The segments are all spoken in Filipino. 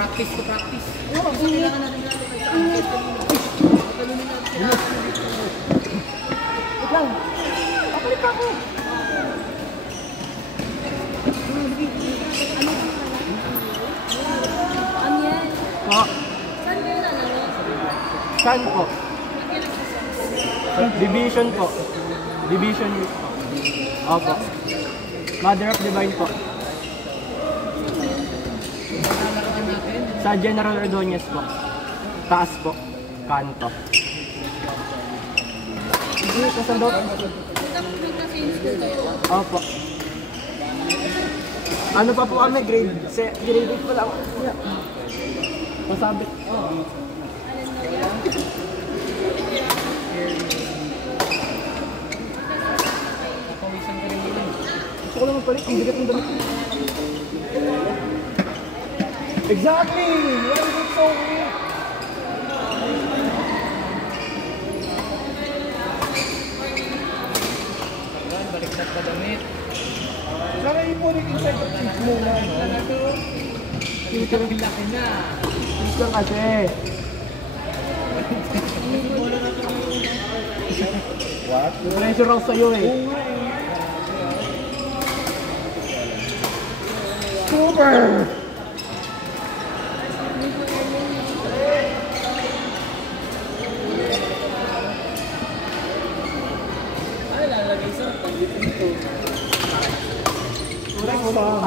Practice to practice. Oo, kailangan natin lalo kayo sa angkit. Pagkalunin natin sila. Wait lang. Papalit ako. Ano yan? Po. Saan kayo nanalo? Saan po? Division po. Division po. Opo. Mother of Divine po. Sa General Ordonez po. Taas po. Kanto. Hindi, kasandot. Magka-same school kayo? Opo. Ano pa po kami? Grade 8 pa lang. Masabit. Pawisan ka rin nila. Gusto ko lang magpalit. Ang bigat ng damit. Exactly! Why is it so weak? Baliktad pa damit. Sana ipunin inside the cheek muna. Laki na. Cheek lang kasi. What? Pressure ako sa'yo eh. Super! Ano lalagay sa dito? Correct mo ba?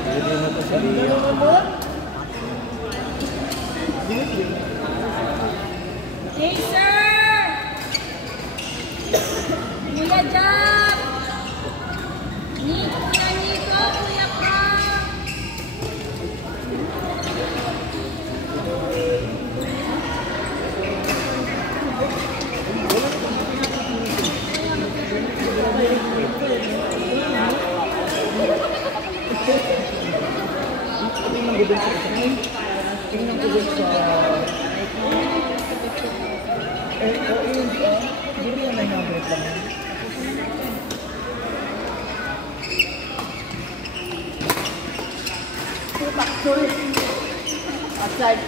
Pwede na ito sa liya. Hey, sir! Kuya Jack! Kuya Nico! Kuya Frank! Tingnan ko dun sa... Hindi yan 900 lang yan. Outside.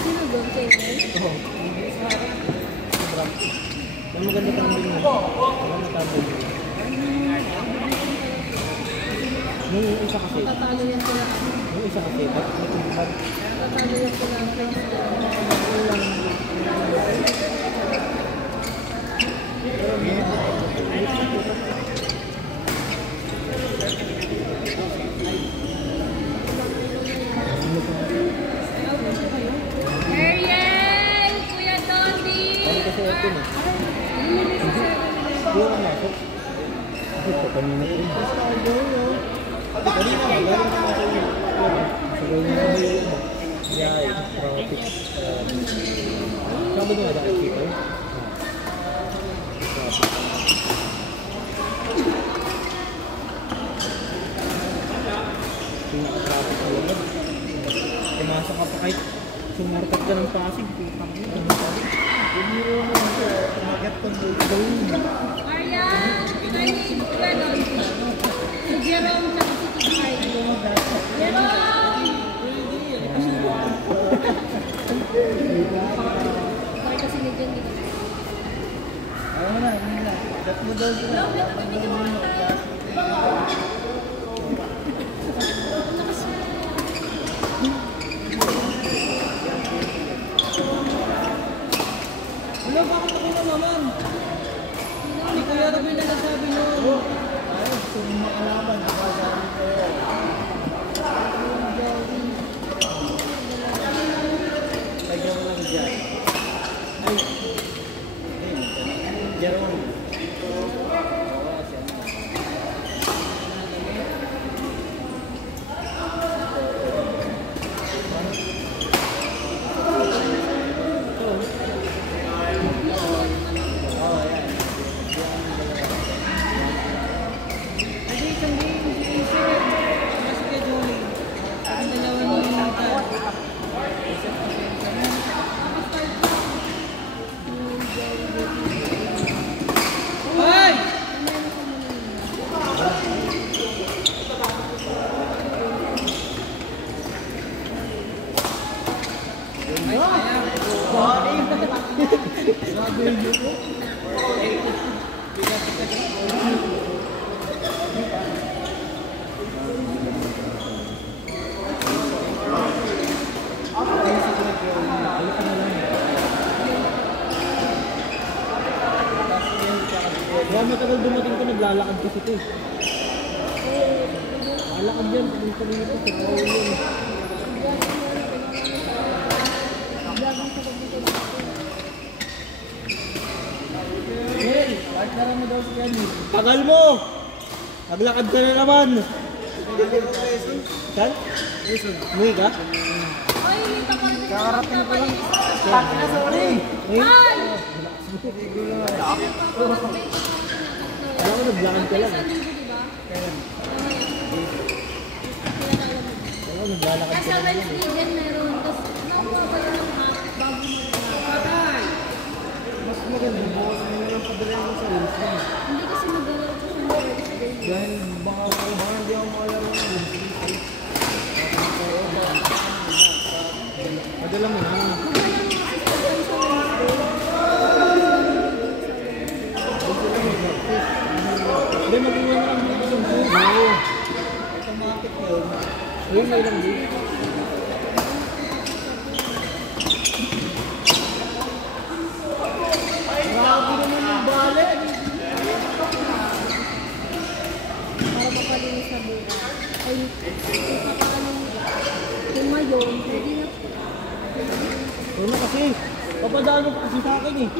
Sino doon sa inyo? Ang maganda kang din mo. Ang matapos. Yung isa kasi. Tatalo yan sila. Yung isa kasi. Tatalo yan sila. Ariel! Kuya Dondi! Kasi ito eh. Hindi ako masok. Ito kanina ko. Kanina ka, galing ka nasa iyo. Sabi niya na yun. Yeah, traffic. Sabi niya dahil dito. Pinaka-traffic ko lang. Pumasok ka pa kahit sumarkat ka ng Pasig. Putang yun. Bumiro mo ito. Tumagat pa ng gawin. Marian! Kuya Dondi! Si Jerome tsaka si Tito Jerome! Bakit kasi ni Jen dito? Ayaw na, hindi na. Dat mo daw sila. Wala, bakit ako na naman? Hindi ko yata pinagsasabi no. Ayaw, gusto mo makalaban. Nakasabi ko. Lagyan mo lang dyan. Ay. Jerome. video ko. Kaya matagal dumating ko, naglalakad kasi ito eh. Lalakad yan, pumunta dito sa Paulo eh. Hey, partneran mo daw si Kenny. Tagal mo! Naglakad ka na naman! Saan? Umuwi ka? Ay, hindi pa pala. Kakarating ko lang. Taki na, sorry! Ay! Alam ko, naglakad ka lang. Sa linggo, di ba? Alam ko, naglalakad ka Nasa lang. Wednesday din meron. Tapos, nakuha ko lang ng bago mo. Mas maganda, bukas mo na lang padala mo sa Wednesday. Hindi kasi mag-alala ko sa Wednesday. Dahil baka hindi ako makalaro ng Wednesday. Padala mo na. Hindi, mag-iwan na lang dito sa buhay. Oo. Automatic yun. Ayun, may lang dito. Grabe naman yung bale. Para mapalinis sa buhay. Ay, kung ngayon, hindi na. Oo na kasi. Papadaan mo pa kasi sa akin eh.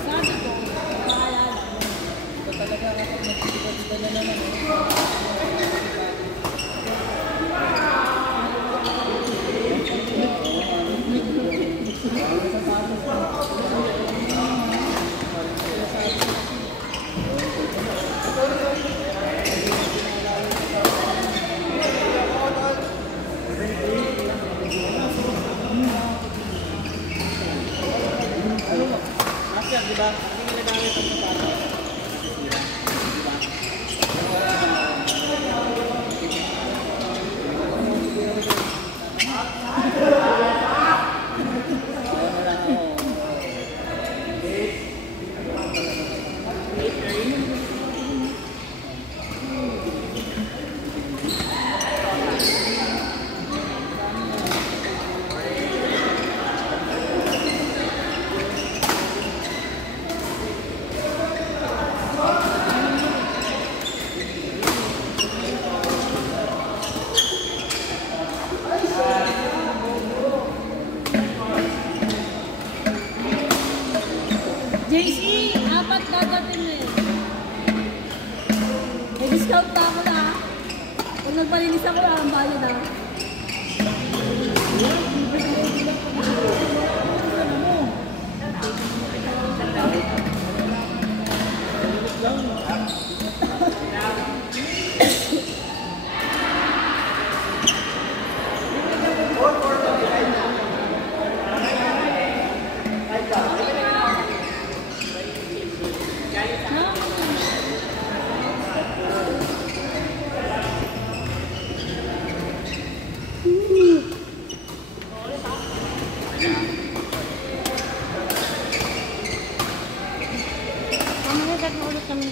Sabi ko, bahala na. Ito talaga kapag nagsisikot na naman. Asya, di ba? Hindi ginagamit ang sapatos. JC, 4 dadating na eh. May discount na ako na. Kung nagpalinis ako na, ang bayad na. Mamaya gagawin ulit kami.